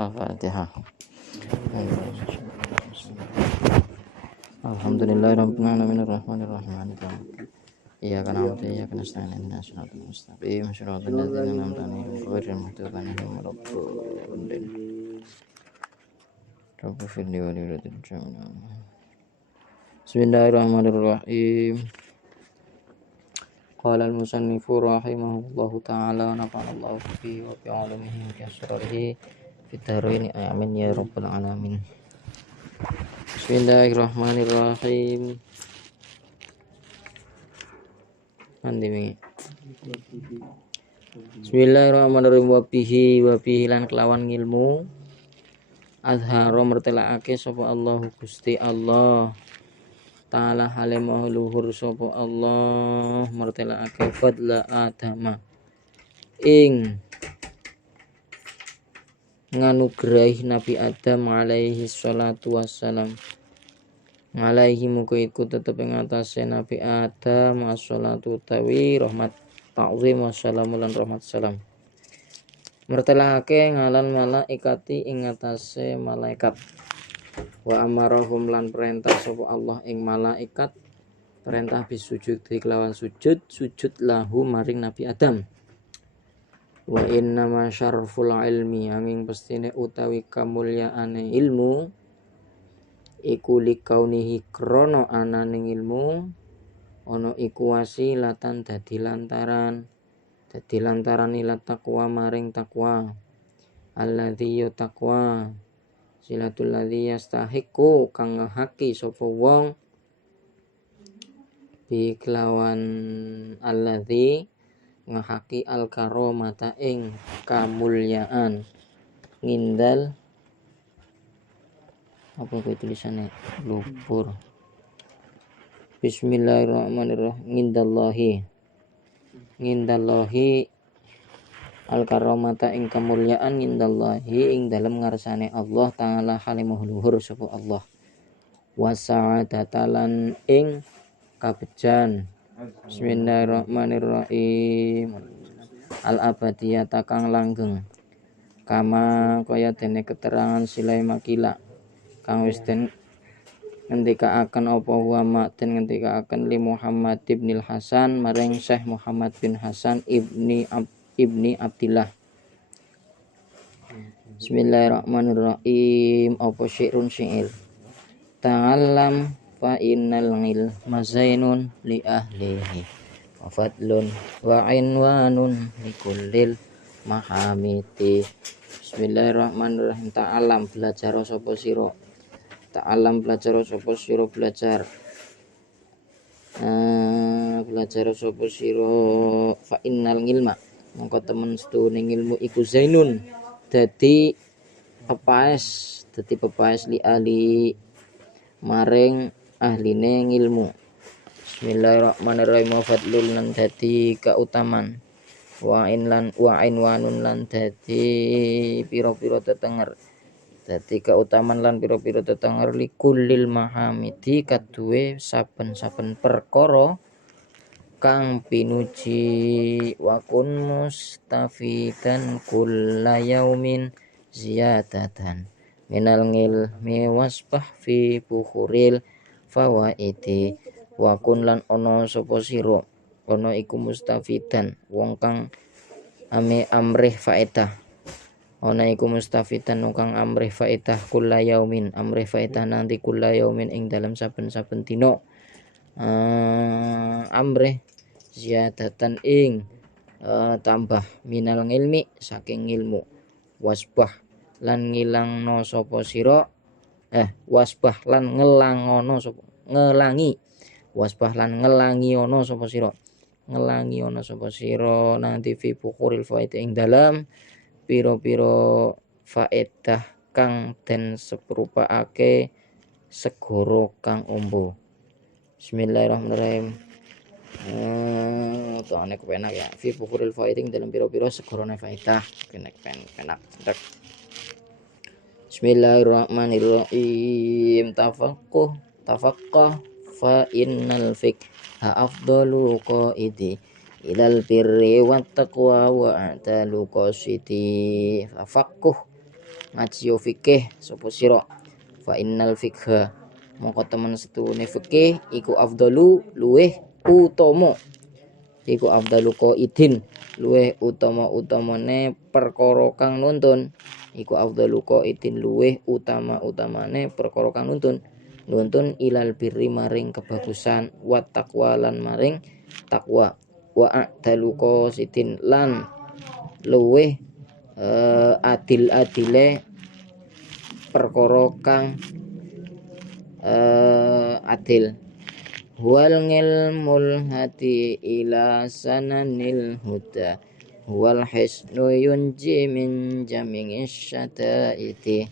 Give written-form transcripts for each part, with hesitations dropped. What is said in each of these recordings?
Al-Fatihah. Alhamdulillahirabbil alamin arrahmanir rahim maliki yaumiddin. Iyyaka na'budu wa iyyaka nasta'in ihdinas siratal mustaqim siratal ladzina an'amta 'alaihim ghairil maghdubi 'alaihim waladdallin. Rabbi firli wa li walidaini jami'an. Bismillahirrahmanirrahim. Qala al-musannifu rahimahullahu ta'ala wa nafa'allahu bihi wa bi 'ulumihi wa bi asrarihi fid dharain amin ya rabbal alamin. Bismillahirrahmanirrahim. Bismillahirrahmanirrahim. Wa bihi lan kelawan ngilmu azharo mertelakake sapa Allah Gusti Allah Ta'ala halimahu luhur sapa Allah mertelakake fadla Adama ing nganugrahi Nabi Adam alaihi salatu wassalam. Alaihi muga iku tetep ing atase Nabi Adam wassalatu tawi rahmat ta'zim wassalamu lan rahmat salam. Mertelahake ngalan malaikati ing atase malaikat. Wa amarahum lan perintah sapa Allah ing malaikat perintah bisujud kelawan sujud lahu maring Nabi Adam. Wa inna ma syarful ilmi angin pestine utawi kamulyaane ilmu iku likaunihi krono ananing ilmu ono iku wasilatan dadi lantaran ila takwa maring takwa alladzi ya takwa silatul ladzi yastahiqu kang ngehaki sapa wong bi kelawan alladzi ngehaki al karomata ing kamulyaan ngindal apa itu tulisannya lupur. Bismillahirrahmanirrahim. Ngindallahi al karomata ing kamulyaan ngindallahi ing dalem ngarsane Allah Ta'ala halimah luhur sapa Allah wasa'adatalan ing kabejan. Bismillahirrahmanirrahim. Al abadiyata kang langgeng kama kaya dene keterangan silai makila kang wis den ngendikaaken apa wa maten ngendikaaken li Muhammad ibnil Hasan maring Syekh Muhammad bin Hasan ibni Abdillah. Bismillahirrahmanirrahim. Apa syi'run syair ta'allam fa innal ilma zainun li ahlihi wa fadlun wa inwanun li kullil mahamiti. Bismillahirrahmanirrahim. Ta'alam belajar sapa sira. Ta'alam belajar sapa sira belajar sapa sira fa innal ilma mongko temen setune ilmu iku zainun dadi pepaes li ahli maring ahline ngilmu. Bismillahirrahmanirrahim. Fadlul lan dadi kautaman wa inwanun lan dadi pira-pira tetenger dadi kautaman lan pira-pira tetenger likulil mahamidi kaduwe saben-saben perkara kang pinuji wa kun mustafidan kullayaumin ziyadatan minal ngilmi wasbah fi bukhuril fawaidi wa kun lan ana sapa sira ana iku mustafidan wong kang amrih faedah ana iku mustafidan wong kang amrih faedah kullayaumin amrih faedah nanti kullayaumin ing dalam saben-saben dina amrih ziyadatan ing tambah minal ngilmi saking ilmu wasbah lan ngilangno sapa sira wasbah lan ngelangono sapa ngelangi wasbah lan ngelangi ana sapa sira nanti fi bukhuril faid ing dalam pira-pira faedah kang den seprupakake segara kang ombo. Bismillahirrahmanirrahim. Tone kepenak ya fi bukhuril faid ing dalam pira-pira segarane faedah penak. Bismillahirrahmanirrahim. Tafaqqah fa innal fiqha afdalu qaidi ilal birri wat taqwa wa atalu qasidi. Tafaqqah ngaji fikih sapa sira. Fa innal fikha mongko temen setune fikih iku afdalu luweh utama. Iku afdalu qaidin luweh utama-utamane perkara kang nuntun. Iku afdalu qaidin luweh utama-utamane perkara kang nuntun ilal birri maring kebagusan wa taqwa lan maring takwa wa a'dalu qasidin lan luweh adil-adile perkara kang adil. Wal ngilmul hati ila sananil huda wal hisnu yunji min jami'is syadaiti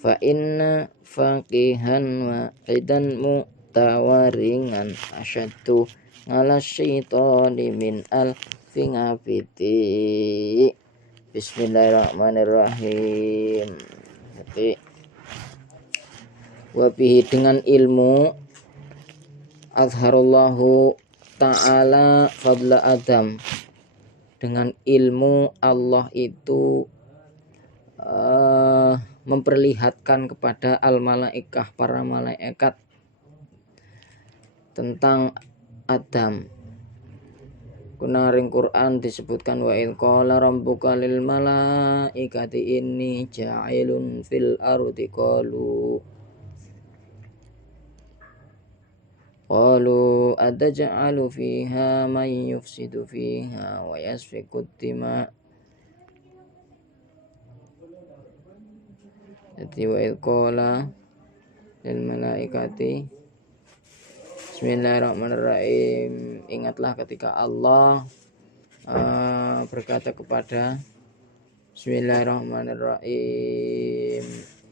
fa inna faqihan wa idan mutawaringan asyaddu ala syaitani min alfingabiti. Bismillahirrahmanirrahim. Wabihi dengan ilmu azharallahu ta'ala fadla Adam. Dengan ilmu Allah itu memperlihatkan kepada al-malaikah para malaikat tentang Adam. Kunaring Quran disebutkan wa in qala rabbuka lil malaikati inni ja'ilun fil ardi qalu ataj'alu fiha man yufsidu fiha wa yasfiku dima. Jadi wa in qala lil malaikati Bismillahirrahmanirrahim. Ingatlah ketika Allah berkata kepada Bismillahirrahmanirrahim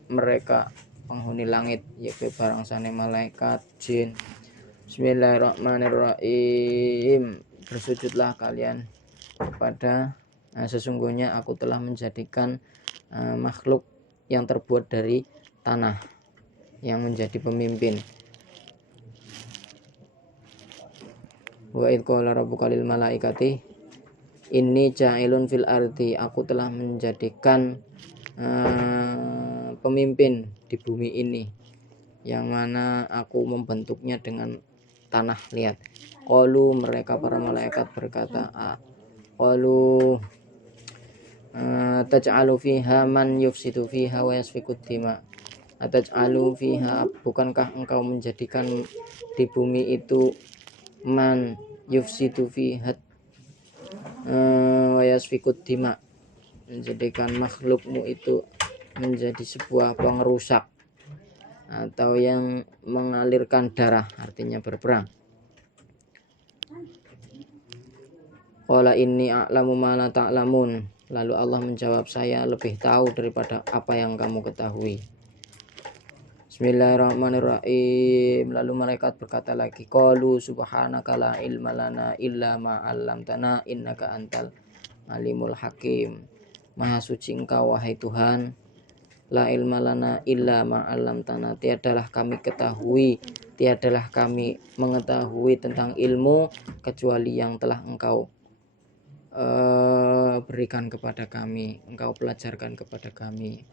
mereka penghuni langit yaitu barangsane malaikat jin. Bismillahirrahmanirrahim. Bersujudlah kalian kepada sesungguhnya aku telah menjadikan makhluk yang terbuat dari tanah yang menjadi pemimpin. Wa idh qala rabbuka lil malaikati inni ja'ilun fil ardi, aku telah menjadikan pemimpin di bumi ini yang mana aku membentuknya dengan tanah liat. Qalu mereka para malaikat berkata qalu taj'alu fiha man yufsidu fiha wa yasfiku dima. Taj'alu fiha, bukankah engkau menjadikan di bumi itu man yufsidu fiha wa yasfiku dima, menjadikan makhlukmu itu menjadi sebuah pengerusak atau yang mengalirkan darah, artinya berperang. Qala inni a'lamu ma la ta'lamun. Lalu Allah menjawab, saya lebih tahu daripada apa yang kamu ketahui. Bismillahirrahmanirrahim. Lalu malaikat berkata lagi, qalu subhanaka la ilma lana illa ma 'allamtana innaka antal alimul hakim. Maha suci engkau wahai Tuhan, la ilma lana illa ma 'allamtana, tiadalah kami mengetahui tentang ilmu kecuali yang telah engkau berikan kepada kami, engkau pelajarkan kepada kami.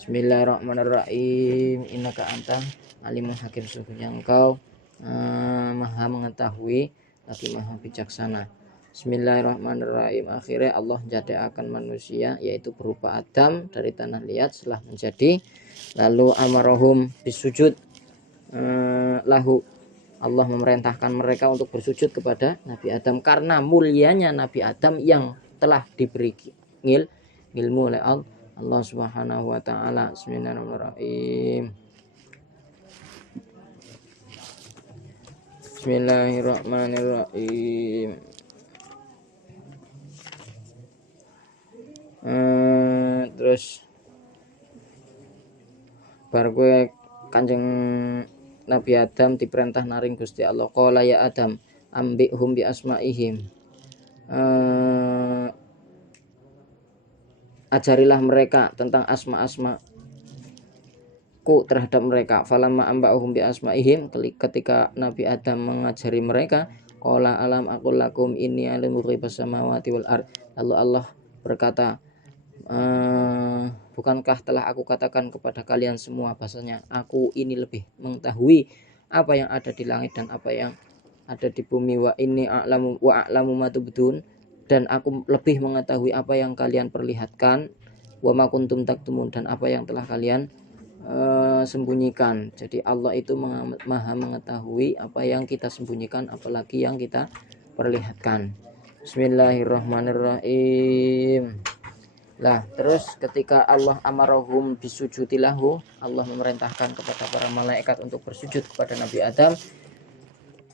Bismillahirrahmanirrahim. Innaka anta alimul hakim, sesungguhnya engkau maha mengetahui lagi maha bijaksana. Bismillahirrahmanirrahim. Akhirnya Allah jadikan manusia yaitu berupa Adam dari tanah liat setelah menjadi, lalu amarahum bisujud lahu, Allah memerintahkan mereka untuk bersujud kepada Nabi Adam karena mulianya Nabi Adam yang telah diberi ilmu oleh Allah Subhanahu wa ta'ala. Bismillahirrahmanirrahim. Bismillahirrahmanirrahim. Terus bar gue Kanjeng Nabi Adam diperintah naring Gusti Allah, qala ya Adam ambihum bi asmaihim, ajarilah mereka tentang asma-asma ku terhadap mereka. Falamma amba'uhum bi asmaihim, ketika Nabi Adam mengajari mereka, qala alam aqul lakum inni alimu ghaibas samawati wal ard. Lalu Allah berkata, bukankah telah aku katakan kepada kalian semua bahasanya aku ini lebih mengetahui apa yang ada di langit dan apa yang ada di bumi, wa inni a'lamu ma tubdun, dan aku lebih mengetahui apa yang kalian perlihatkan, wa ma kuntum taktumun, dan apa yang telah kalian sembunyikan. Jadi Allah itu maha mengetahui apa yang kita sembunyikan apalagi yang kita perlihatkan. Bismillahirrahmanirrahim. Lah terus ketika Allah amarahum bisujudilahu, Allah memerintahkan kepada para malaikat untuk bersujud kepada Nabi Adam.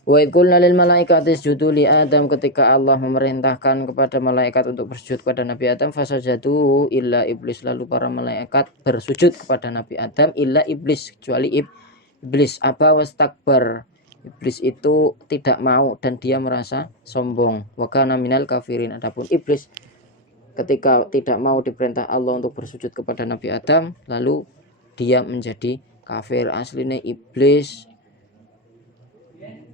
Wa idh qulna lil malaikati isjudu li Adam, ketika Allah memerintahkan kepada malaikat untuk bersujud kepada Nabi Adam, fasajadu illa iblis, lalu para malaikat bersujud kepada Nabi Adam illa iblis, kecuali iblis. Aba wastakbar, iblis itu tidak mau dan dia merasa sombong. Wa kana minal kafirin, adapun iblis ketika tidak mau diperintah Allah untuk bersujud kepada Nabi Adam, lalu dia menjadi kafir. Aslinya iblis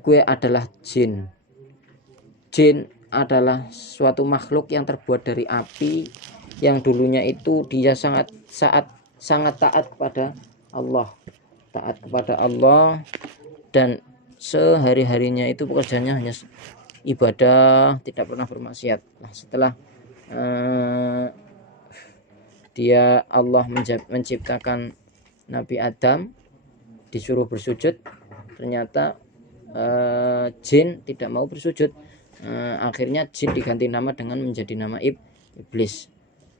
gue adalah jin. Jin adalah suatu makhluk yang terbuat dari api, yang dulunya itu dia sangat taat kepada Allah, dan sehari-harinya itu pekerjaannya hanya ibadah, tidak pernah bermaksiat. Nah, setelah Allah menciptakan Nabi Adam, disuruh bersujud, ternyata jin tidak mau bersujud. Akhirnya jin diganti nama dengan menjadi nama iblis.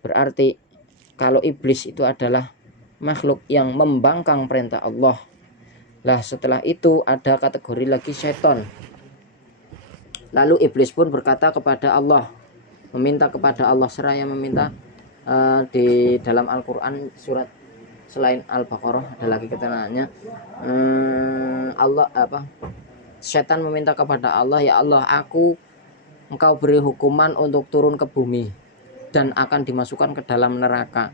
Berarti kalau iblis itu adalah makhluk yang membangkang perintah Allah. Lah setelah itu ada kategori lagi setan. Lalu iblis pun berkata kepada Allah, meminta kepada Allah, seraya meminta di dalam Al-Quran surat selain Al-Baqarah ada lagi keterangannya. Setan meminta kepada Allah, ya Allah, engkau beri hukuman untuk turun ke bumi dan akan dimasukkan ke dalam neraka.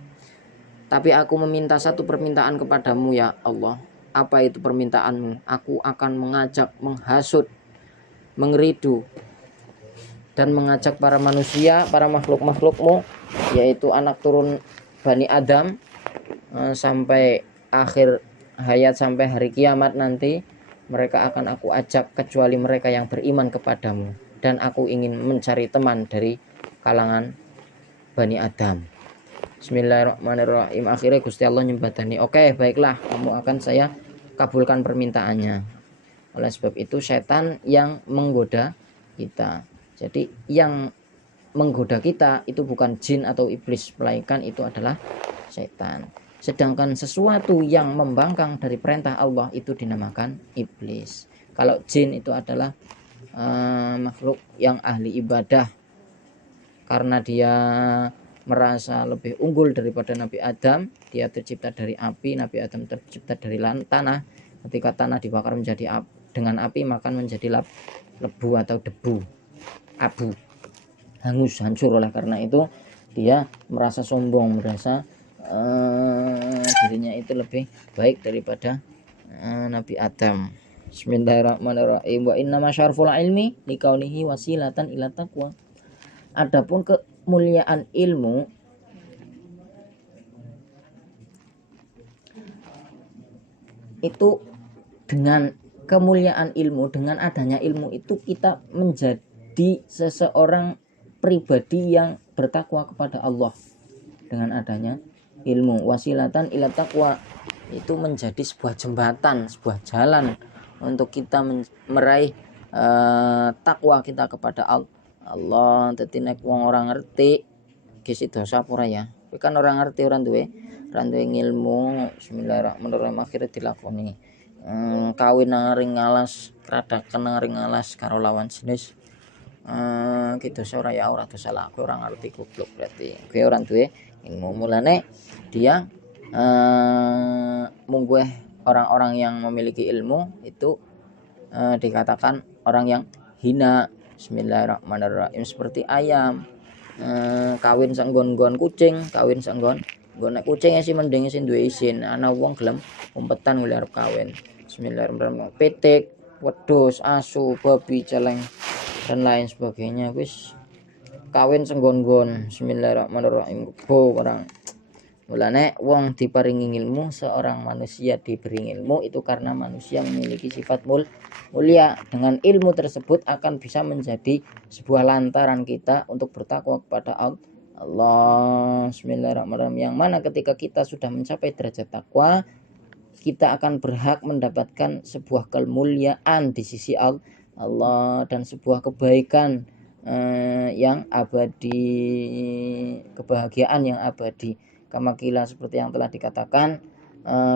Tapi aku meminta satu permintaan kepadamu ya Allah. Apa itu permintaanmu? Aku akan mengajak, menghasut, mengeridu dan mengajak para manusia, para makhluk-makhlukmu, yaitu anak turun Bani Adam, sampai akhir hayat, sampai hari kiamat nanti. Mereka akan aku ajak kecuali mereka yang beriman kepadamu, dan aku ingin mencari teman dari kalangan Bani Adam. Bismillahirrahmanirrahim. Akhirnya Gusti Allah nyembatani, oke, baiklah, kamu akan saya kabulkan permintaannya. Oleh sebab itu setan yang menggoda kita. Jadi yang menggoda kita itu bukan jin atau iblis, melainkan itu adalah setan. Sedangkan sesuatu yang membangkang dari perintah Allah itu dinamakan iblis. Kalau jin itu adalah makhluk yang ahli ibadah, karena dia merasa lebih unggul daripada Nabi Adam. Dia tercipta dari api, Nabi Adam tercipta dari tanah. Ketika tanah dibakar menjadi dengan api, maka menjadi lebu atau debu, abu, hangus, hancur. Oleh karena itu dia merasa sombong, merasa dirinya itu lebih baik daripada Nabi Adam. Bismillahirrahmanirrahim. Wa inna masyarful ilmi likaunihi wasilatan ila taqwa. Adapun kemuliaan ilmu itu, dengan kemuliaan ilmu, dengan adanya ilmu itu kita menjadi seseorang pribadi yang bertakwa kepada Allah. Dengan adanya ilmu, wasilatan ila taqwa, itu menjadi sebuah jembatan, sebuah jalan untuk kita meraih takwa kita kepada Allah. Dadi nek wong ora ngerti gisi dosa apa ya, kuwi kan orang ngerti, orang duwe ilmu. Bismillahirrahmanirrahim. Akhirnya dilakoni kawin nang ring alas, kradaken nang ring alas karo lawan jenis, gitu ora ya, ora dosa lah, kowe ora ngerti, goblok, berarti kowe ora duwe ilmu. Mulane dia mungguh orang-orang yang memiliki ilmu itu dikatakan orang yang hina. Bismillahirrahmanirrahim. Seperti ayam kawin sanggon-gon kucing, kawin sanggon nek kucing sih mending sing duwe isin, ana wong gelem umpetan mulai arep kawin. Bismillahirrahmanirrahim. Pitik, wedhus, asu, babi, celeng dan lain sebagainya wis kawin senggon-gon. Bismillahirrahmanirrahim. Orang mulane wong diparingi ilmu, seorang manusia diberi ilmu itu karena manusia memiliki sifat mulia. Dengan ilmu tersebut akan bisa menjadi sebuah lantaran kita untuk bertakwa kepada Allah. Bismillahirrahmanirrahim. Yang mana ketika kita sudah mencapai derajat takwa, kita akan berhak mendapatkan sebuah kemuliaan di sisi Allah dan sebuah kebaikan yang abadi, kebahagiaan yang abadi. Kamakila seperti yang telah dikatakan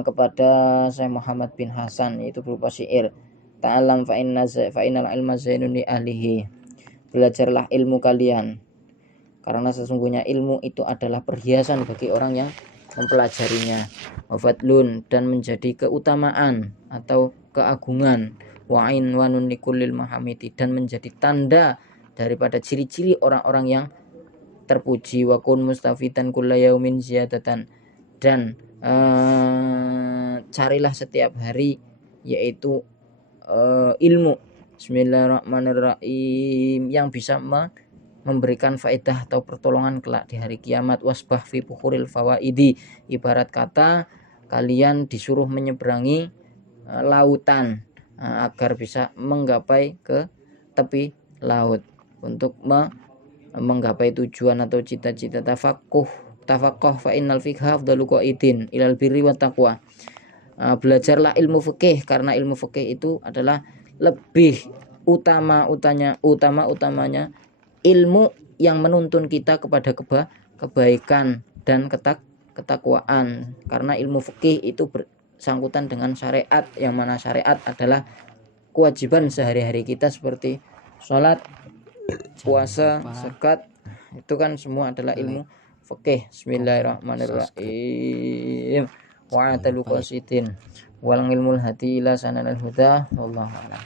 kepada Syekh Muhammad bin Hasan, yaitu berupa syair, ta'alam fa'innal ilma zainun li ahlihi. Belajarlah ilmu kalian, karena sesungguhnya ilmu itu adalah perhiasan bagi orang yang mempelajarinya. Wafadlun, dan menjadi keutamaan atau keagungan. Wa'in wanun likulil mahamidi, dan menjadi tanda daripada ciri-ciri orang-orang yang terpuji. Wa kun mustafidan kulla yaumin ziyadatan, dan carilah setiap hari yaitu ilmu. Bismillahirrahmanirrahim, yang bisa memberikan faedah atau pertolongan kelak di hari kiamat. Wasbah fi bukhuril fawaidi, ibarat kata kalian disuruh menyeberangi lautan agar bisa menggapai ke tepi laut untuk menggapai tujuan atau cita-cita. Tafaqqah fa innal fiqha afdalu qaidin ilal birri wat taqwa. Belajarlah ilmu fikih, karena ilmu fikih itu adalah lebih utamanya ilmu yang menuntun kita kepada kebaikan dan ketakwaan. Karena ilmu fikih itu bersangkutan dengan syariat, yang mana syariat adalah kewajiban sehari-hari kita seperti sholat, puasa, zakat. Itu kan semua adalah ilmu fikih. Bismillahirrahmanirrahim. Wa atalu qasidin wal ilmul hadi ila sanal huda. Wallahu a'lam.